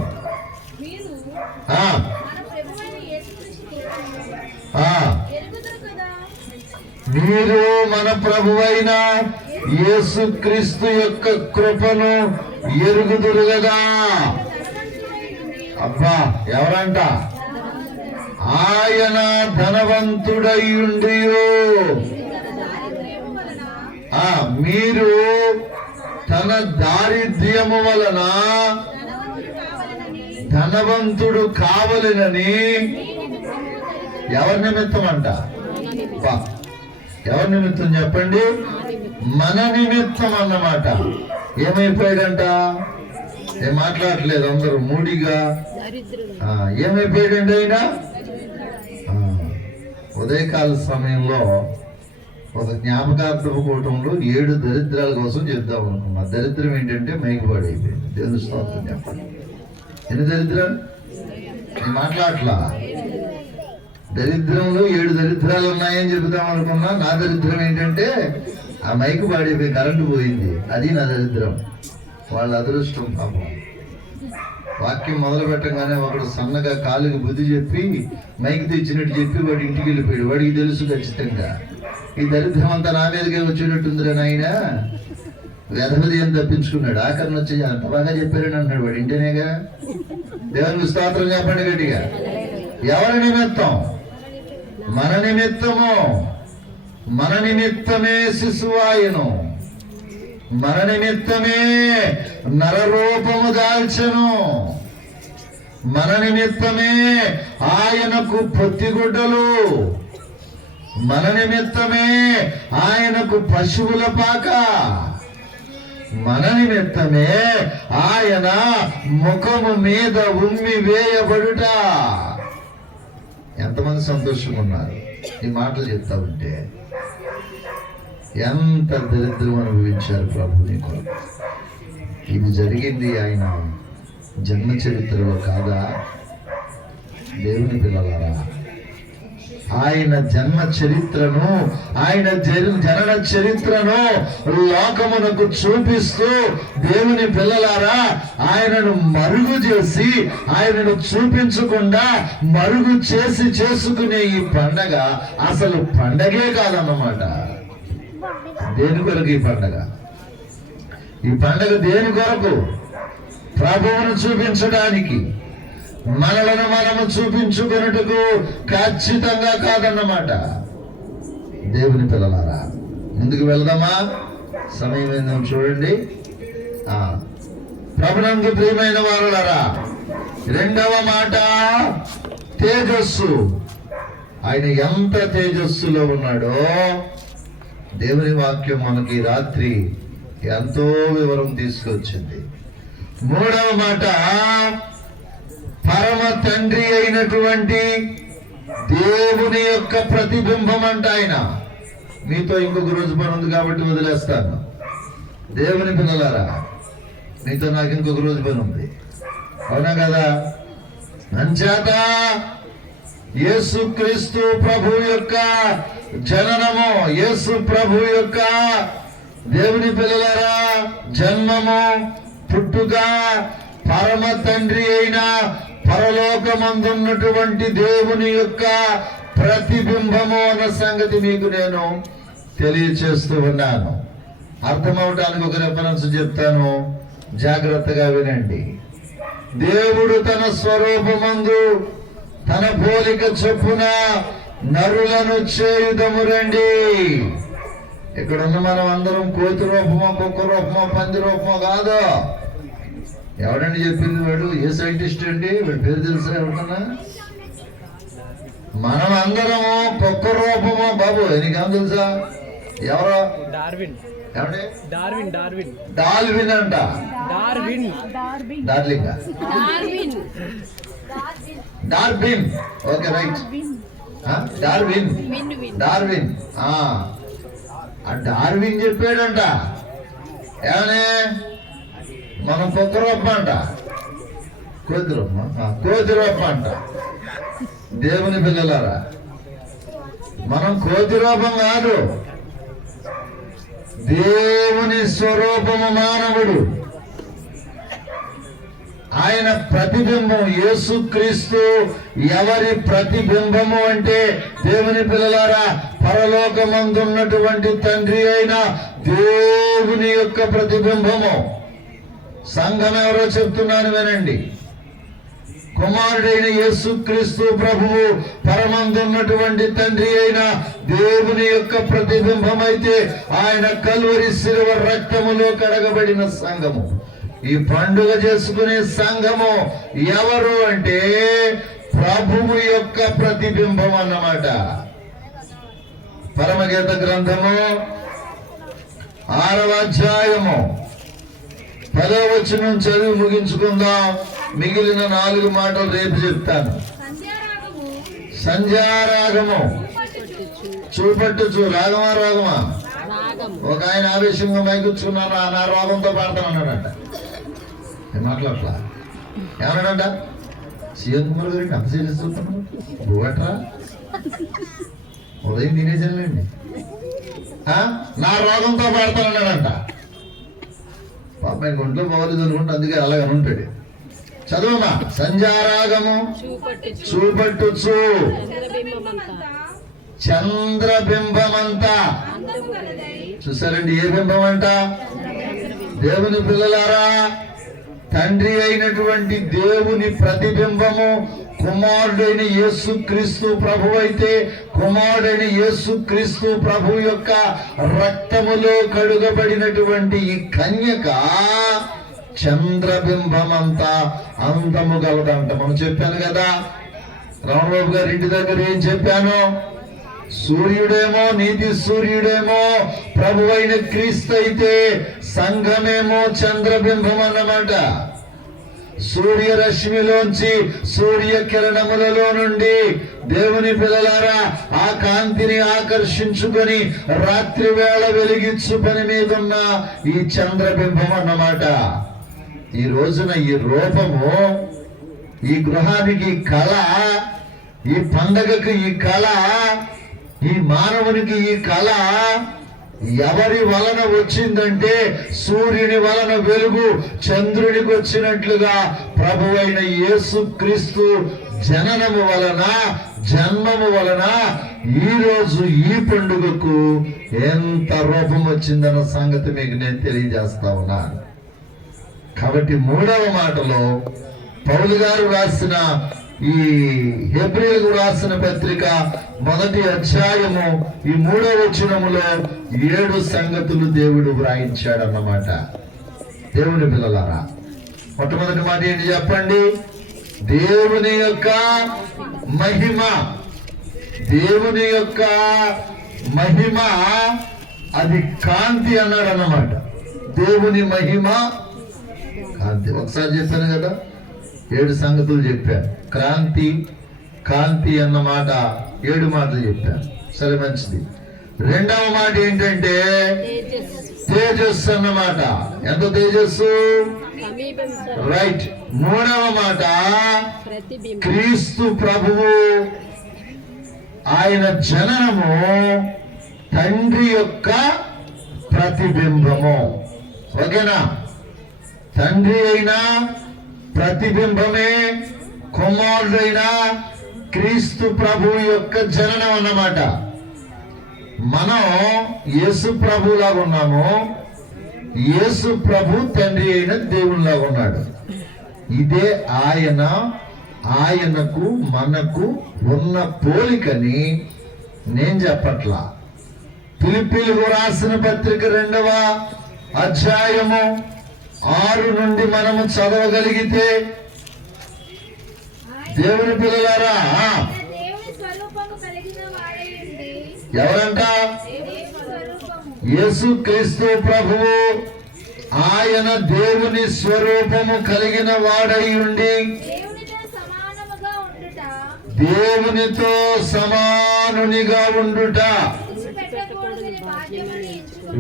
మీరు మన ప్రభువైన యేసుక్రీస్తు యొక్క కృపను ఎరుగుదురు కదా. అబ్బా, ఎవరంట? ఆయన ధనవంతుడై ఉండి మీరు తన దారిద్ర్యము వలన ధనవంతుడు కావలెనని. ఎవరి నిమిత్తం అంట? ఎవరి నిమిత్తం చెప్పండి? మన నిమిత్తం అన్నమాట. ఏమైపోయాడంట? ఏం మాట్లాడలేదు అందరూ మూడిగా. ఏమైపోయాడండి ఆయన? ఉదయకాల సమయంలో ఒక జ్ఞాపకార్థపు కూటంలో 7 దరిద్రాల కోసం చెప్దాం అనుకున్నా. దరిద్రం ఏంటంటే మైకుపాడు అయిపోయింది. దేవుని స్తోత్రం చెప్పండి. ఎన్ని దరిద్రాలు? మాట్లాడలా. దరిద్రంలో 7 దరిద్రాలు ఉన్నాయని చెబుదాం అనుకున్నా. నా దరిద్రం ఏంటంటే ఆ మైకు పాడిపోయి కరెంటు పోయింది. అది నా దరిద్రం. వాళ్ళ అదృష్టం పాపం. వాక్యం మొదలు పెట్టగానే ఒకడు సన్నగా కాలుకి బుద్ధి చెప్పి మైకి తెచ్చినట్టు చెప్పి వాడి ఇంటికి వెళ్ళిపోయాడు. వాడికి తెలుసు ఖచ్చితంగా ఈ దరిద్రం అంతా నా మీదకే వచ్చేటట్టుందిరా నాయన. వ్యధపతి అని తప్పించుకున్నాడు. ఆఖరిని వచ్చి అంత బాగా చెప్పారని అంటున్నాడు. వాడు ఇంటనేగా. దేవునికి స్తోత్రం చెప్పండి గట్టిగా. ఎవరి నిమిత్తం? మన నిమిత్తము. మన నిమిత్తమే శిశువాయను, మన నిమిత్తమే నరరూపము దాల్చెను, మన నిమిత్తమే ఆయనకు పొత్తిగుడ్డలు, మన నిమిత్తమే ఆయనకు పశువుల పాక, మన నిమిత్తమే ఆయన ముఖము మీద ఉమ్మి వేయబడుట. ఎంతమంది సంతోషంగా ఉన్నారు ఈ మాటలు చెప్తా ఉంటే? ఎంత దరిద్రం అనుభవించారు ప్రభు నీ కొరకు. ఇది జరిగింది ఆయన జన్మ చరిత్రలో కాదా? దేవుని పిల్లలారా, ఆయన జన్మ చరిత్రను, ఆయన జనన చరిత్రను లోకమునకు చూపిస్తూ, దేవుని పిల్లలారా, ఆయనను మరుగు చేసి, ఆయనను చూపించకుండా మరుగు చేసి చేసుకునే ఈ పండగ అసలు పండగే కాదన్నమాట. దేని కొరకు ఈ పండగ? ఈ పండగ దేని కొరకు? ప్రభువును చూపించడానికి, మనలను మనము చూపించుకున్నట్టుకు ఖచ్చితంగా కాదన్నమాట. దేవుని పిల్లలారా, ముందుకు వెళ్దామా? సమయం ఏందో చూడండి. ప్రభునందు ప్రియమైన వారులారా, రెండవ మాట తేజస్సు. ఆయన ఎంత తేజస్సులో ఉన్నాడో దేవుని వాక్యం మనకి రాత్రి ఎంతో వివరం తీసుకొచ్చింది. మూడవ మాట పరమ తండ్రి అయినటువంటి దేవుని యొక్క ప్రతిబింబం అంట ఆయన. మీతో ఇంకొక రోజు పని ఉంది కాబట్టి వదిలేస్తాను. దేవుని పిల్లలారా, మీతో నాకు ఇంకొక రోజు పని ఉంది, అవునా కదా? అంచేత యేసుక్రీస్తు ప్రభు యొక్క జననము, యేసు ప్రభు యొక్క దేవుని పిల్లలారా జన్మము, పుట్టుక, పరమ తండ్రి అయిన పరలోకమందున్నటువంటి దేవుని యొక్క ప్రతిబింబము అన్న సంగతి మీకు నేను తెలియచేస్తూ ఉన్నాను. అర్థమవటానికి ఒక రెఫరెన్స్ చెప్తాను, జాగ్రత్తగా వినండి. దేవుడు తన స్వరూపమందు తన పోలిక చొప్పున నరులను చేయుదము రండి. ఇక్కడున్న మనం అందరం కోతి రూపమో, కుక్క రూపమో, పంది రూపమో కాదు. ఎవడండి చెప్పింది? వాడు ఏ సైంటిస్ట్ అండి? వాడి పేరు తెలుసా ఎవరికన్నా? మనం అందరము కుక్క రూపమో బాబు. నీకేం తెలుసా? ఎవరో డార్విన్. డార్విన్ అంట. డార్విన్. Okay, right. డార్విన్. ఆ డార్విన్ చెప్పాడంట ఏమని? మనం కుక్క రూపం అంట, కోతి రూపం అంట. దేవుని పిల్లలారా, మనం కోతి రూపం కాదు, దేవుని స్వరూపము మానవుడు. ఆయన ప్రతిబింబం యేసుక్రీస్తు. ఎవరి ప్రతిబింబము అంటే దేవుని పిల్లలారా, పరలోకమందున్నటువంటి తండ్రి అయిన దేవుని యొక్క ప్రతిబింబము. సంఘం ఎవరో చెప్తున్నాను వినండి. కుమారుడైన యేసుక్రీస్తు ప్రభువు పరమందున్నటువంటి తండ్రి అయిన దేవుని యొక్క ప్రతిబింబం అయితే ఆయన కల్వరి శిలువ రక్తములో కడగబడిన సంఘము. ఈ పండుగ చేసుకునే సంఘము ఎవరు అంటే ప్రభువు యొక్క ప్రతిబింబం అన్నమాట. పరమగీత గ్రంథము 6వ అధ్యాయము 10వ వచనం చదివి ముగించుకుందాం. మిగిలిన 4 మాటలు రేపు చెప్తాను. సంధ్యారాగము. చూపట్టు రాగమా? ఒక ఆయన ఆవేశంగా మైకుచ్చుకున్నాను, నా రాగంతో పాడతానన్నాడంట. మాట్లాడలా ఏమన్నాడంట? సీఎం కుమార్ గారికి అంత సీరియస్ చూస్తున్నాను నువ్వట్రా ఉదయం తినేసానులేండి. నా రోగంతో పడతానన్నాడంట. పాప ఆయన ఒంట్లో బాగోలేదు అనుకుంటే అందుకే అలాగని ఉంటాడు. చదవమా. సంధ్యారాగము చూపట్టుచు చంద్రబింబమంతా. చూసారండి ఏ బింబం అంట? దేవుని పిల్లలారా, తండ్రి అయినటువంటి దేవుని ప్రతిబింబము కుమారుడైన యేసుక్రీస్తు ప్రభు అయితే, కుమారుడైన యేసుక్రీస్తు ప్రభు యొక్క రక్తములో కడుగబడినటువంటి ఈ కన్యక చంద్రబింబమంతా అందము గలదంట. మనం చెప్పాను కదా, రామబాబు గారి ఇంటి దగ్గర ఏం చెప్పాను? సూర్యుడేమో నీతి సూర్యుడేమో ప్రభు అయిన క్రీస్తు అయితే, సంఘమేమో చంద్రబింబం అన్నమాట. సూర్యరశ్మిలోంచి సూర్యకిరణములలో నుండి దేవుని పిల్లలారా ఆ కాంతిని ఆకర్షించుకొని రాత్రి వేళ వెలిగించు పని మీద ఉన్న ఈ చంద్రబింబం అన్నమాట. ఈ రోజున ఈ రూపము, ఈ గృహానికి కళ, ఈ పండగకు ఈ కళ, ఈ మానవునికి ఈ కళ ఎవరి వలన వచ్చిందంటే సూర్యుని వలన వెలుగు చంద్రునికి వచ్చినట్లుగా ప్రభువైన యేసుక్రీస్తు జననము వలన, జన్మము వలన ఈ రోజు ఈ పండుగకు ఎంత రూపం వచ్చిందన్న సంగతి మీకు నేను తెలియజేస్తా ఉన్నాను. కాబట్టి 3వ మాటలో పౌలు గారు రాసిన ఈ హెబ్రీయులకు రాసిన పత్రిక 1వ అధ్యాయము ఈ 3వ వచనములో 7 సంగతులు దేవుడు వ్రాయించాడన్నమాట. దేవుని పిల్లలారా, మొట్టమొదటి మాట ఏంటి చెప్పండి? దేవుని యొక్క మహిమ. దేవుని యొక్క మహిమ అది కాంతి అన్నాడు అన్నమాట. దేవుని మహిమ కాంతి. ఒకసారి చెప్పాను కదా, 7 సంగతులు చెప్పాను. క్రాంతి, కాంతి అన్న మాట 7 మాటలు చెప్పాను. సరే, మంచిది. 2వ మాట ఏంటంటే తేజస్సు అన్నమాట. ఎంత తేజస్సు? రైట్. 3వ మాట క్రీస్తు ప్రభువు ఆయన జననము తండ్రి యొక్క ప్రతిబింబము. ఓకేనా? తండ్రి అయినా ప్రతిబింబమే, కుమారుడైన క్రీస్తు ప్రభు యొక్క జననం అన్నమాట. మనం యేసు ప్రభులాగా ఉన్నాము, యేసు ప్రభు తండ్రి అయిన దేవునిలాగా ఉన్నాడు. ఇదే ఆయనకు మనకు ఉన్న పోలికని నేను చెప్పట్లా. ఫిలిప్పీయులకు రాసిన పత్రిక 2వ అధ్యాయము 6 నుండి మనము చదవగలిగితే, దేవుని పిల్లలారా, ఎవరంట? యేసుక్రీస్తు ప్రభువు ఆయన దేవుని స్వరూపము కలిగిన వాడై ఉండి దేవునితో సమానునిగా ఉండుట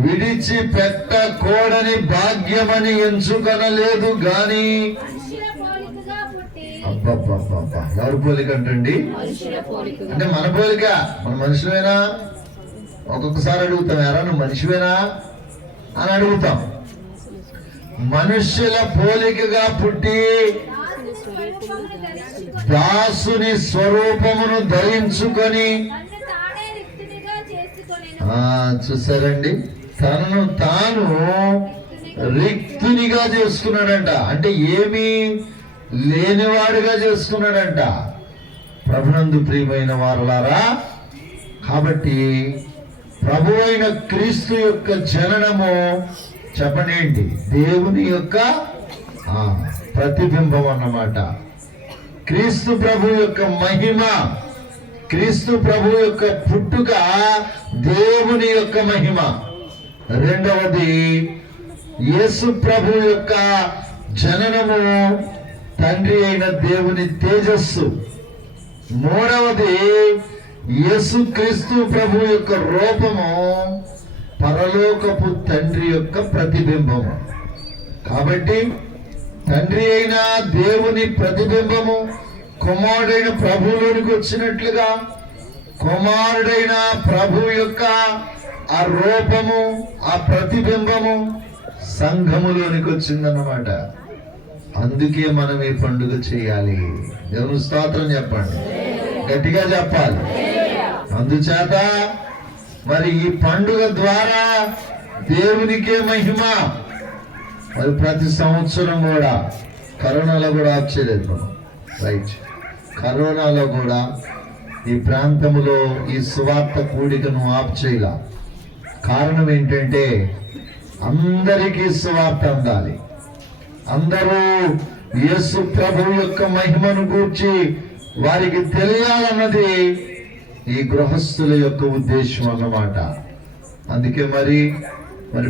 విడిచిపెట్టకూడని భాగ్యమని ఎంచుకొనలేదు గాని. అబ్బబ్బబ్బబ్బా, ఎవరి పోలిక అంటండి? అంటే మన పోలిక. మన మనుషులేనా? ఒక్కొక్కసారి అడుగుతాం, ఎరా నువ్వు మనిషివేనా అని అడుగుతాం. మనుష్యుల పోలికగా పుట్టి దాసుని స్వరూపమును ధరించుకొని, చూసారండి, తనను తాను రిక్తునిగా చేసుకున్నాడంట. అంటే ఏమీ లేనివాడుగా చేసుకున్నాడంట. ప్రభునందు ప్రియమైన వారలారా, కాబట్టి ప్రభువైన క్రీస్తు యొక్క జననము చెప్పండి ఏంటి? దేవుని యొక్క ప్రతిబింబం అన్నమాట. క్రీస్తు ప్రభు యొక్క మహిమ, క్రీస్తు ప్రభు యొక్క పుట్టుక దేవుని యొక్క మహిమ. 2వది యేసు ప్రభు యొక్క జననము తండ్రి అయిన దేవుని తేజస్సు. 3వది యేసుక్రీస్తు ప్రభు యొక్క రూపము పరలోకపు తండ్రి యొక్క ప్రతిబింబము. కాబట్టి తండ్రి అయిన దేవుని ప్రతిబింబము, కుమారుడైన ప్రభువులోనికి వచ్చినట్లుగా కుమారుడైన ప్రభు యొక్క ఆ రూపము, ఆ ప్రతిబింబము సంఘములోనికి వచ్చిందన్నమాట. అందుకే మనం ఈ పండుగ చేయాలి. దేవుని స్తోత్రం చెప్పండి, గట్టిగా చెప్పాలి. అందుచేత మరి ఈ పండుగ ద్వారా దేవునికే మహిమ. మరి ప్రతి సంవత్సరం కూడా కరోనాలో కూడా ఆఫ్ చేయలేదు మనం, రైట్? కరోనాలో కూడా ఈ ప్రాంతంలో ఈ సువార్త కూడికను ఆఫ్ చేయాల. కారణం ఏంటంటే అందరికీ సువార్త అందాలి. అందరూ యేసు ప్రభు యొక్క మహిమను గూర్చి వారికి తెలియాలన్నది ఈ గృహస్థుల యొక్క ఉద్దేశం అన్నమాట. అందుకే మరి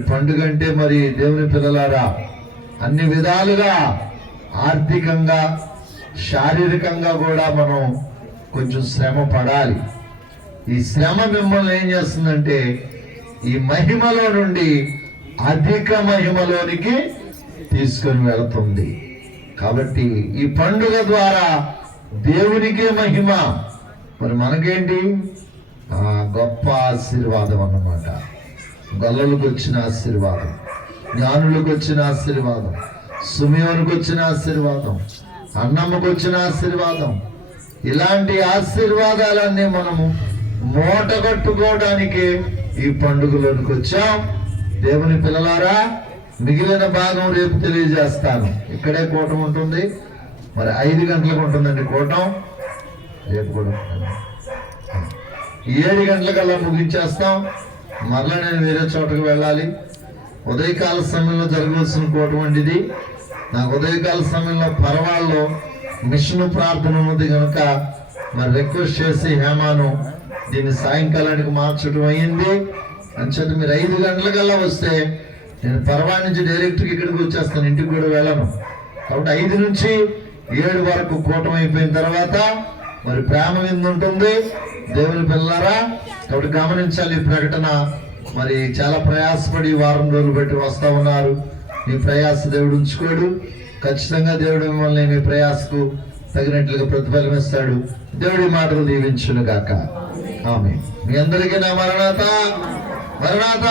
పండుగ అంటే మరి దేవుని పిల్లలారా అన్ని విధాలుగా ఆర్థికంగా శారీరకంగా కూడా మనం కొంచెం శ్రమ పడాలి. ఈ శ్రమ మిమ్మల్ని ఏం చేస్తుందంటే ఈ మహిమలో నుండి అధిక మహిమలోనికి తీసుకొని వెళుతుంది. కాబట్టి ఈ పండుగ ద్వారా దేవునికే మహిమ, మరి మనకేంటి గొప్ప ఆశీర్వాదం అన్నమాట. గొల్లలకు వచ్చిన ఆశీర్వాదం, జ్ఞానులకు వచ్చిన ఆశీర్వాదం, సుమియోనికి వచ్చిన ఆశీర్వాదం, అన్నమ్మకు వచ్చిన ఆశీర్వాదం, ఇలాంటి ఆశీర్వాదాలన్నీ మనము మూట కట్టుకోవడానికి ఈ పండుగలోనికి వచ్చాం. దేవుని పిల్లలారా, మిగిలిన భాగం రేపు తెలియజేస్తాను. ఇక్కడే కూటం ఉంటుంది. మరి 5 గంటలకు ఉంటుందండి కూటం. రేపు కూడా 7 గంటలకల్లా ముగించేస్తాం. మరలా నేను వేరే చోటకు వెళ్ళాలి. ఉదయకాల సమయంలో జరగవలసిన కూటం అండి ఇది. నాకు ఉదయకాల సమయంలో పరవాళ్ళలో మిషన్ ప్రార్థన ఉన్నది కనుక మరి రిక్వెస్ట్ చేసి హేమాను దీన్ని సాయంకాలానికి మార్చడం అయ్యింది. అంచేత మీరు 5 గంటలకల్లా వస్తే నేను పరవాడ నుంచి డైరెక్ట్గా ఇక్కడికి వచ్చేస్తాను, ఇంటికి కూడా వెళ్ళను. కాబట్టి 5 నుంచి 7 వరకు కూటం అయిపోయిన తర్వాత మరి ప్రేమ విందు ఉంటుంది. దేవుని పిల్లలారా, కాబట్టి గమనించాలి. ఈ ప్రకటన మరి చాలా ప్రయాసపడి వారం రోజులు బట్టి వస్తా ఉన్నారు. మీ ప్రయాస దేవుడు ఉంచుకోడు. ఖచ్చితంగా దేవుడు మిమ్మల్ని మీ ప్రయాసకు తగినట్లుగా ప్రతిఫలం ఇస్తాడు. దేవుడి మాటలు దీవించును గాక. ఆమేన్. మీ అందరికీ నా మరణాత మరణాత.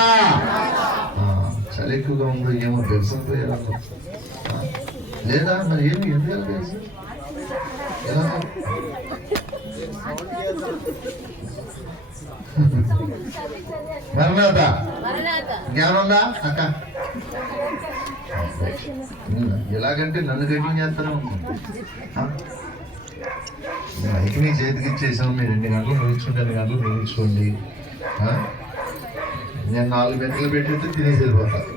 చలి ఎక్కువగా ఉంది, ఏమో తెలిసిపోయారు లేదా? మరి ఏమి ఎందుకు తెలుసు? ఎలా మరణాత జ్ఞానం ఉందా అక్క? ఎలాగంటే నన్ను కఠినం చేస్తాను. మైకి నీ చేతికి ఇచ్చేసాము. మీరు 2 గంటలు ముగించుకుంటే 2 గంటలు ముగించుకోండి. నేను 4 గంటలు పెట్టితే తినేసి వెళ్ళిపోతాను.